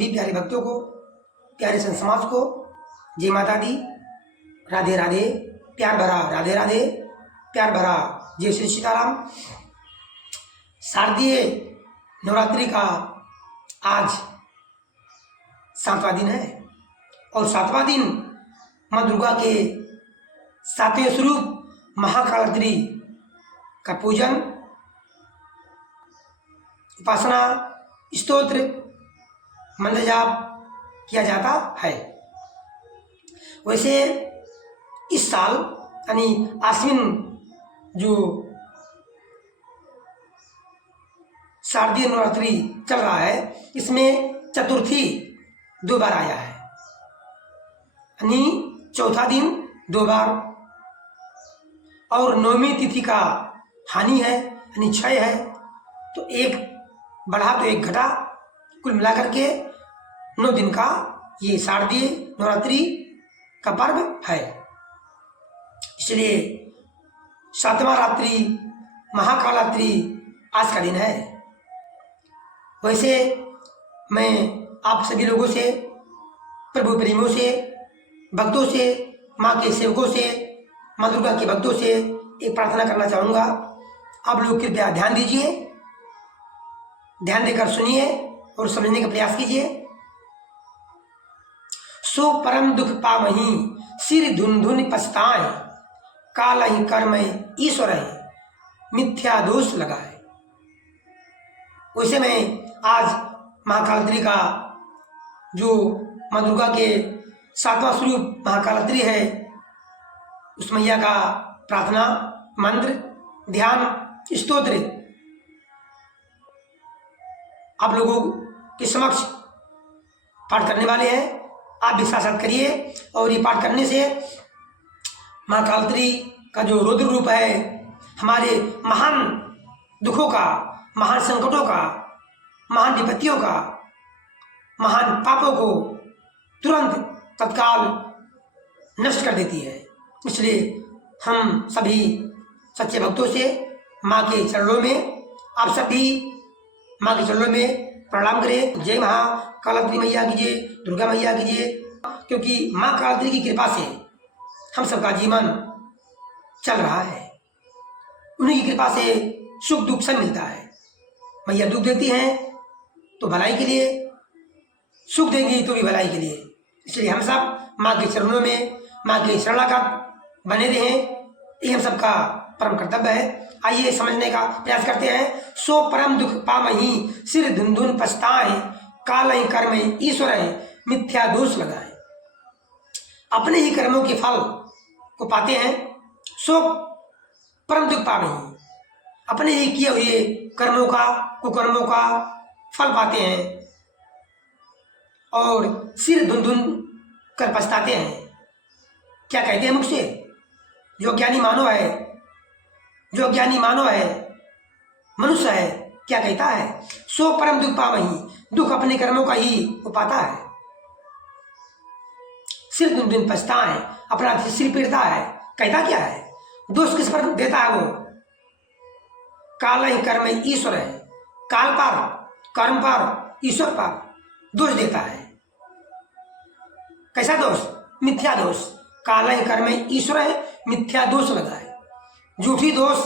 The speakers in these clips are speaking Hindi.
सभी प्यारे भक्तों को, प्यारे संत समाज को जय माता दी, राधे राधे, प्यार भरा राधे राधे, प्यार भरा जय श्री सीताराम। शारदीय नवरात्रि का आज 7वां दिन है और 7वां दिन माँ दुर्गा के 7वें स्वरूप महाकालरात्रि का पूजन, उपासना, स्तोत्र, मंत्र जाप किया जाता है। वैसे इस साल यानी आश्विन जो शारदीय नवरात्रि चल रहा है, इसमें चतुर्थी 2 बार आया है, यानी चौथा दिन 2 बार, और 9वीं तिथि का हानि है यानी 6 है, तो 1 बढ़ा तो 1 घटा, कुल मिलाकर के 9 दिन का ये शारदीय नवरात्रि का पर्व है। इसलिए 7वां रात्रि महाकालरात्रि आज का दिन है। वैसे मैं आप सभी लोगों से, प्रभु प्रेमियों से, भक्तों से, माँ के सेवकों से, माँ दुर्गा के भक्तों से एक प्रार्थना करना चाहूँगा। आप लोग कृपया ध्यान दीजिए, ध्यान देकर सुनिए और समझने का प्रयास कीजिए। सो परम दुख पावहीं, सिर धुन धुन पछताएं, कालहि कर्म ईश्वर मिथ्या दोष लगाए। वैसे मैं आज महाकालरात्रि का जो माँ दुर्गा के 7वां स्वरूप महाकालरात्रि है, उस मैया का प्रार्थना, मंत्र, ध्यान, स्तोत्र आप लोगों के समक्ष पाठ करने वाले हैं। आप भी साथ साथ करिए और ये पाठ करने से महाकालरात्रि का जो रौद्र रूप है, हमारे महान दुखों का, महान संकटों का, महान विपत्तियों का, महान पापों को तुरंत तत्काल नष्ट कर देती है। इसलिए हम सभी सच्चे भक्तों से माँ के चरणों में, आप सभी माँ के चरणों में प्रणाम करें। जय महाकालरात्रि मैया की जय, दुर्गा मैया की जय, क्योंकि माँ कालरात्रि की कृपा से हम सबका जीवन चल रहा है। उन्हीं की कृपा से सुख दुख सब मिलता है। मैया दुख देती हैं तो भलाई के लिए, सुख देंगी तो भी भलाई के लिए। इसलिए हम सब माँ के चरणों में, माँ के शरणागत बने रहें, ये हम सबका परम कर्तव्य है। आइए समझने का प्रयास करते हैं। सो परम दुख पावहीं, सिर धुन धुन पछताएं, कालहि कर्म ईश्वर मिथ्या दोष लगाए। अपने ही कर्मों के फल को पाते हैं। सो परम दुख पावहीं, अपने ही किए हुए कर्मों का, कुकर्मों का फल पाते हैं और सिर धुन धुन कर पछताते हैं। क्या कहते हैं मुख से? जो ज्ञानी मानव है, जो ज्ञानी मानव है, मनुष्य है, क्या कहता है? सो परम दुख पावहीं, दुख अपने कर्मों का ही वो पाता है। सिर धुन धुन पछताएं, अपना सिर पीड़ता है। कहता क्या है? दोष किस पर देता है वो? कालहि कर्म ईश्वर है, काल पर, कर्म पर, ईश्वर पर दोष देता है। कैसा दोष? मिथ्या दोष। कालहि कर्म ईश्वर है, मिथ्या दोष लगाए। झूठी दोष,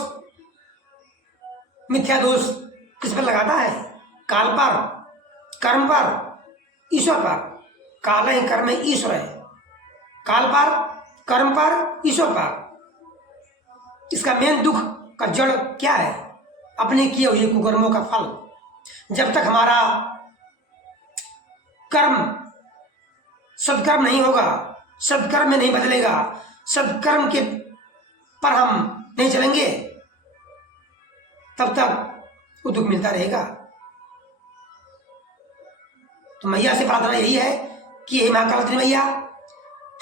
मिथ्या दोष किस पर लगाता है? काल पर, कर्म पर, ईश्वर पर। कालहि कर्म ईश्वर है, काल पर, कर्म पर, ईश्वर पर। इसका मेन दुख का जड़ क्या है? अपने किए हुए कुकर्मों का फल। जब तक हमारा कर्म सदकर्म नहीं होगा, सदकर्म में नहीं बदलेगा, सदकर्म के पर हम नहीं चलेंगे, तब तक वो दुख मिलता रहेगा। तो मैया से प्रार्थना यही है कि हे महाकालरात्रि मैया,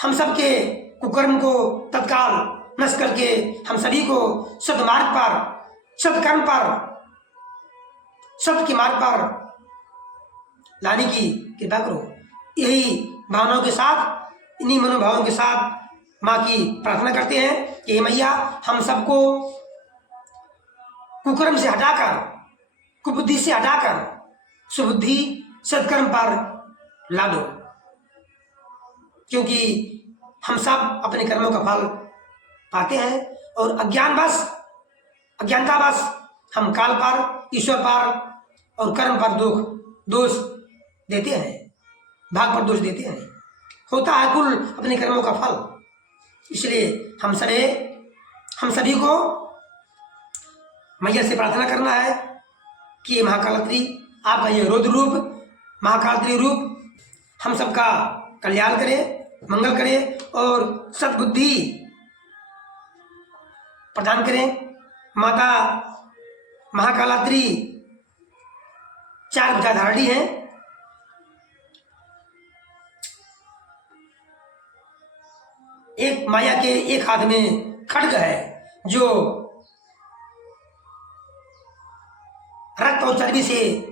हम सबके कुकर्म को तत्काल नष्ट करके हम सभी को सदमार्ग पर, सदकर्म पर, सत्य के मार्ग पर लाने की कृपा करो। यही भावनाओं के साथ, इन्हीं मनोभावों के साथ माँ की प्रार्थना करते हैं कि हे मैया, हम सबको कुकर्म से हटाकर, कुबुद्धि से हटाकर सुबुद्धि सत्कर्म पर ला दो, क्योंकि हम सब अपने कर्मों का फल पाते हैं और अज्ञानतावश हम काल पर, ईश्वर पर और कर्म पर दोष देते हैं, भाग पर दोष देते हैं। होता है कुल अपने कर्मों का फल। इसलिए हम सभी को मैया से प्रार्थना करना है कि महाकालत्री आपका ये रौद्र रूप, महाकालत्री रूप हम सबका कल्याण करे, मंगल करे और सद्बुद्धि प्रदान करें। माता महाकालत्री 4 भुजाधारिणी हैं। एक माया के एक हाथ में खड्ग है जो रक्त और चर्बी से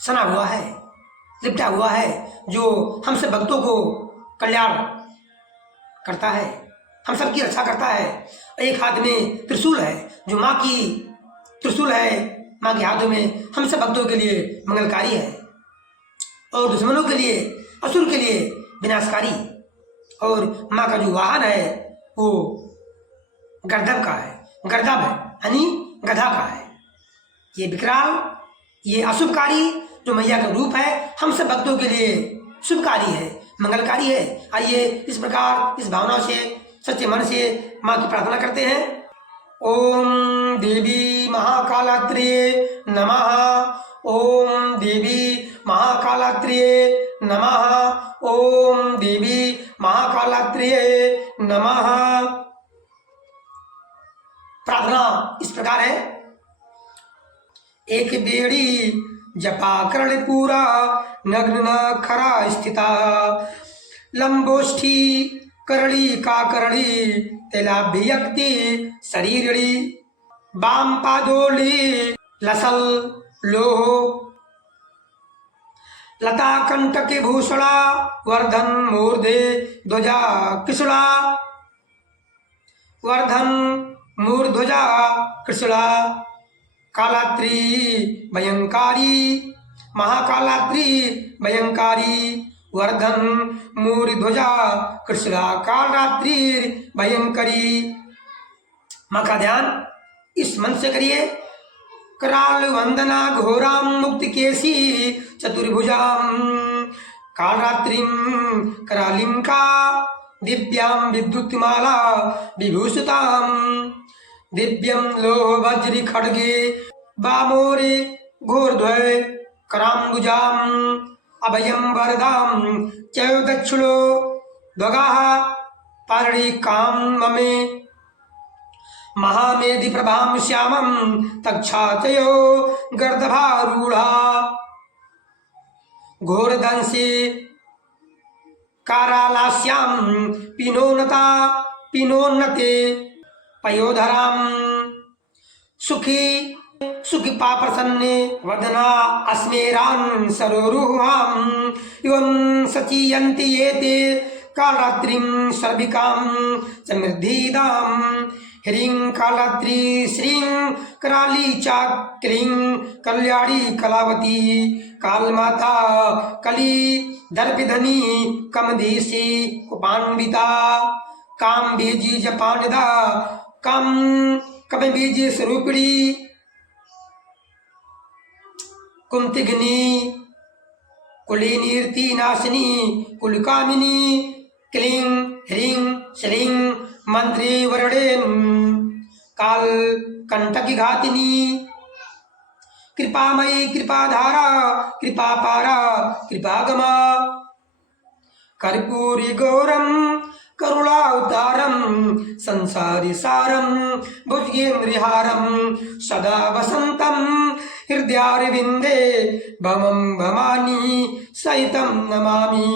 सना हुआ है, लिपटा हुआ है, जो हमसे भक्तों को कल्याण करता है, हम सबकी रक्षा करता है। एक हाथ में त्रिशूल है जो माँ की त्रिशूल है, माँ के हाथों में हम सब भक्तों के लिए मंगलकारी है और दुश्मनों के लिए, असुर के लिए विनाशकारी। और माँ का जो वाहन है वो गर्दभ का है, गर्दभ है यानी गधा का है। ये विकराल, ये अशुभकारी जो मैया का रूप है हम सब भक्तों के लिए शुभकारी है, मंगलकारी है। आइए इस प्रकार इस भावना से सच्चे मन से माँ की प्रार्थना करते हैं। ओम देवी महाकालत्रिये नमः। ओम देवी महाकालत्रिये नमः। ओम देवी महाकालत्रिये नमः। प्रार्थना इस प्रकार है। एक बेड़ी जपा करण पूरा, नग्न न खरा स्थिता, लंबोष्ठी करणी का करणी, तेलाभियक्ति शरीरणी, वाम पादोली लसल लोहो, लता कंटके भूषणा, वर्धन मूर्धे ध्वजा कृष्णा, वर्धन मूर्ध्वजा कृष्णा, कालात्री भयंकारी, महाकालात्री भयंकारी, वर्धन मूर्ध्वजा कृष्णा, कालरात्रि भयंकरी। माँ का ध्यान इस मन से करिए। कराल वंदना घोराम मुक्ति केसी चतुर्भुजाम, कालरात्रिम करालिम का, दिव्याम विद्युतमाला विभूषिताम, दिव्यम लोह वज्र खड्गे वामोरे घोरध्वय कराम्बुजाम, अभयम वरदाम चैव दक्षिणो ध्वगाः पारणी काम ममे, महामेधि प्रभाम श्यामम तक्षातयो गर्दभारूढ़ा, घोरदंसे कारालास्याम पिनोन्नते पयोधराम, सुखी सुखी पाप्रसन्ने वदना अस्मेरान सरोरुहाम, एवं सचीयन्ति येते कालरात्रिं सर्विकां समृद्धिदाम, ह्रीं कालरात्रि श्रीं कराली चाक्रीं कल्याणी कलावती, कालमाता कली दर्पिधनी कमधीसी उपान्विता, काम बीजी जपानिदा काम कम बीजी स्वरूपिणी, कुंतिग्नि कुलीनीर्ति नाशिनी कुलकामिनी, क्लीं ह्रीं श्रीं मंत्री वरडेन काल कंटकी घातिनी, कृपामयी कृपाधारा कृपापारा कृपागमा, कर्पूरी गौरम करुणावतारम संसारी सारम भुजगेन्द्रिहारम, सदा वसंतम हृदयारविंदे भमं भवानी सहितं नमामि,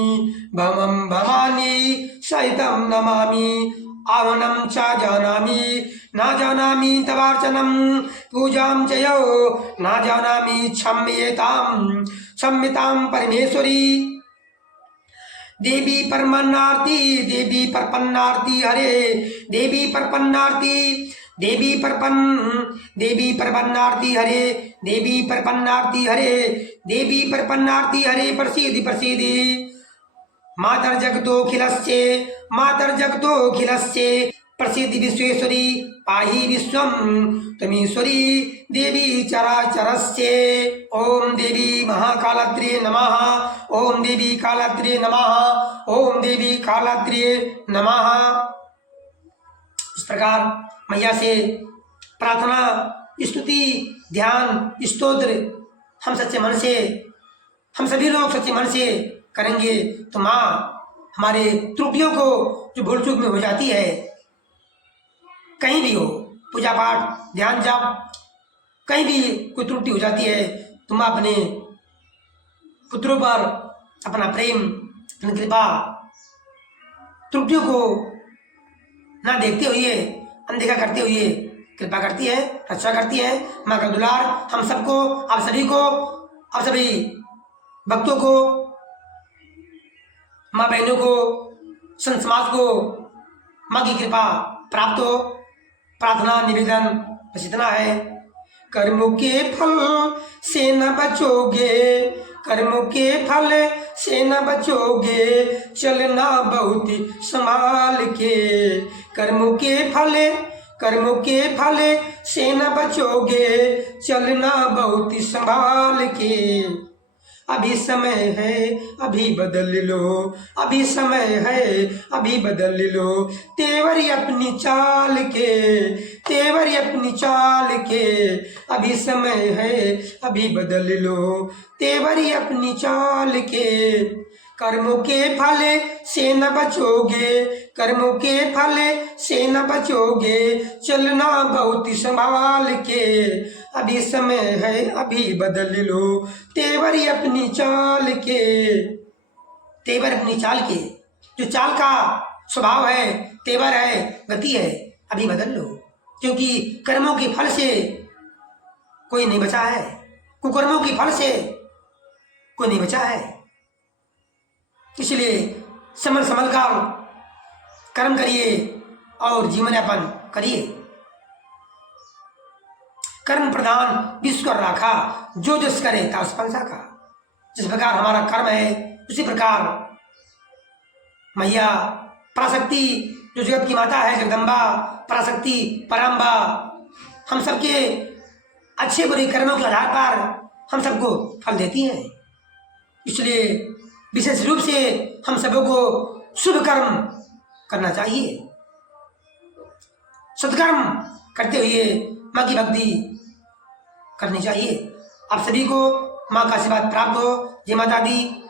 भमं भवानी सहितं नमामि, आवनं च जानामि न जानामि तवार्चनं, पूजां च यो न जानामि क्षम्यतां परमेश्वरी, देवी परमन्नार्ति देवी परपन्नार्ति हरे, देवी परपन्नार्ति देवी परपन्नार्ति हरे, देवी प्रपन्नार्ति हरे, देवी प्रपन्नार्ति हरे, प्रसीदि प्रसीदि। मातर्जगतोऽखिलस्य, मातर्जगतोऽखिलस्य, प्रसीदि विश्वेश्वरी, पाहि विश्वं त्वमीश्वरी देवी चराचरस्य। ओम देवी महाकालत्र्ये नमः, ओम देवी कालत्र्ये नमः, ओम देवी कालत्र्ये नमः। इस प्रकार मैया से प्रार्थना, स्तुति, ध्यान, स्तोत्र हम सच्चे मन से, हम सभी लोग सच्चे मन से करेंगे तो माँ हमारे त्रुटियों को, जो भूल चूक में हो जाती है, कहीं भी हो, पूजा पाठ, ध्यान जाप, कहीं भी कोई त्रुटि हो जाती है तो माँ अपने पुत्रों पर अपना प्रेम, अपनी कृपा, त्रुटियों को ना देखते हुए, अनदेखा करते हुए कृपा करती है, रक्षा करती है। माँ का दुलार हम सबको, आप सभी को, आप सभी भक्तों को, माँ बहनों को, संत समाज को माँ की कृपा प्राप्त हो। प्रार्थना निवेदन बस इतना है। कर्मों के फल से न बचोगे, कर्मों के फल से न बचोगे, चलना बहुत ही संभाल के। कर्मों के फल, कर्मों के फल से न बचोगे, चलना बहुत ही संभाल के। अभी समय है अभी बदल लो, अभी समय है अभी बदल लो, तेवर अपनी चाल के, तेवर अपनी चाल के। अभी समय है अभी बदल लो, तेवर अपनी चाल के। कर्मों के फल से न बचोगे, कर्मों के फल से न बचोगे, चलना बहुत ही संभाल के। अभी समय है अभी बदल लो, तेवर अपनी चाल के, तेवर अपनी चाल के। जो चाल का स्वभाव है, तेवर है, गति है, अभी बदल लो, क्योंकि कर्मों के फल से कोई नहीं बचा है, कुकर्मों के फल से कोई नहीं बचा है। इसलिए समल समल का कर्म करिए और जीवन यापन करिए। कर्म प्रधान विश्व कर राखा, जो जस करे तास पंसा का। जिस प्रकार हमारा कर्म है उसी प्रकार मैया पराशक्ति, जो जगत की माता है, जगदम्बा, पराशक्ति, पराम्बा, हम सबके अच्छे बुरे कर्मों के आधार पर हम सबको फल देती हैं। इसलिए विशेष रूप से हम सबों को शुभ कर्म करना चाहिए, सत्कर्म करते हुए माँ की भक्ति करनी चाहिए। आप सभी को माँ का आशीर्वाद प्राप्त हो। जय माता दी,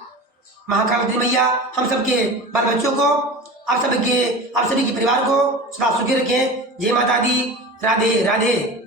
महाकाल मैया हम सबके बाल बच्चों को, आप सभी के परिवार को सदा सुखी रखें। जय माता दी, राधे राधे।